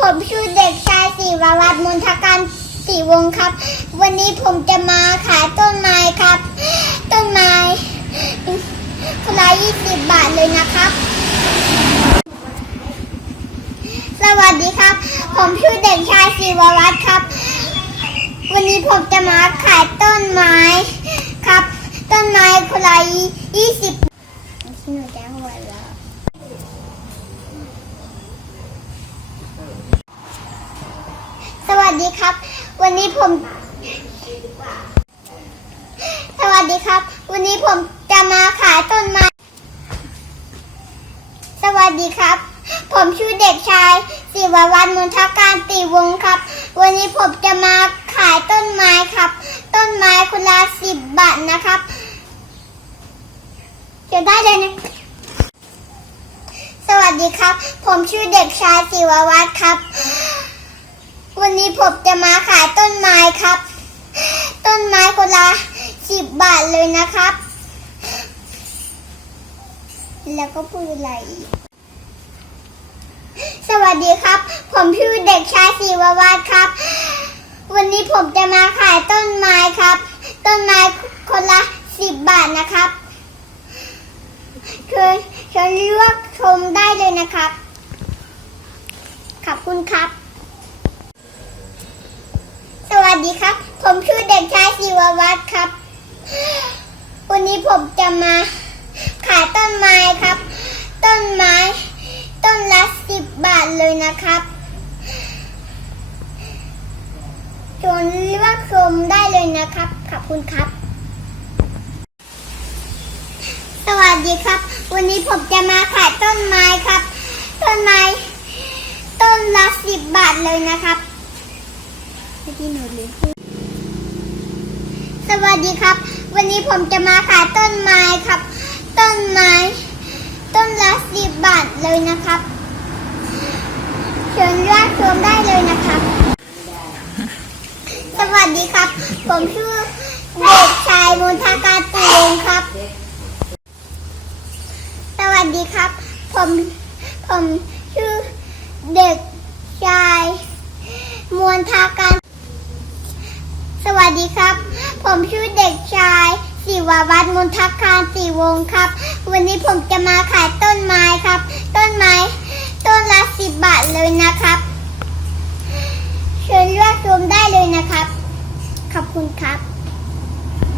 ผมชื่อเด็กชายศิวรัตน์มนทการสีวงครับ วันนี้ผมจะมาขายต้นไม้ครับ ต้นไม้คนละยี่สิบบาทเลยนะครับ สวัสดีครับ ผมชื่อเด็กชายศิวรัตน์ครับ วันนี้ผมจะมาขายต้นไม้ครับ ต้นไม้คนละยี่สิบหนูจะหัวเราะสวัส ดีครับ วันนี้ผม สวัสดีครับ วันนี้ผมจะมาขายต้นไม้ สวัสดีครับ ผมชื่อเด็กชายศิววัฒน์มนทการตีวงครับ วันนี้ผมจะมาขายต้นไม้ครับ ต้นไม้คนละสิบบาทนะครับจะได้เลยนะสวัสดีครับ ผมชื่อเด็กชายศิววัฒน์ครับ วันนี้ผมจะมาขายต้นไม้ครับ ต้นไม้คนละสิบบาทเลยนะครับ แล้วก็พูดอะไรสวัสดีครับ ผมชื่อเด็กชายศิววัฒน์ครับ วันนี้ผมจะมาขายต้นไม้ครับ ต้นไม้คนละสิบบาทนะครับเชิญเชิญเลือกชมได้เลยนะครับ ขอบคุณครับ สวัสดีครับ ผมชื่อเด็กชายศิววัฒน์ครับ วันนี้ผมจะมาขายต้นไม้ครับ ต้นไม้ ต้นละสิบบาทเลยนะครับชวนเลือกชมได้เลยนะครับ ขอบคุณครับ สวัสดีครับ วันนี้ผมจะมาขายต้นไม้ครับ ต้นไม้ ต้นละสิบบาทเลยนะครับ ที่หนูลืมพูดสวัสดีครับ วันนี้ผมจะมาขายต้นไม้ครับ ต้นไม้ ต้นละสิบบาทเลยนะครับเชิญเลือกชมได้เลยนะครับ สวัสดีครับ ผมชื่อเด็กชายมนทากาตีวงครับ สวัสดีครับ ผมผมชื่อเด็กชายมวลทากา ดีครับ ผมชื่อเด็กชาย สิววัฒน์มนทัการสีวงครับ วันนี้ผมจะมาขายต้นไม้ครับ ต้นไม้ ต้นละสิบบาทเลยนะครับ เชิญเลือกชมได้เลยนะครับ ขอบคุณครับ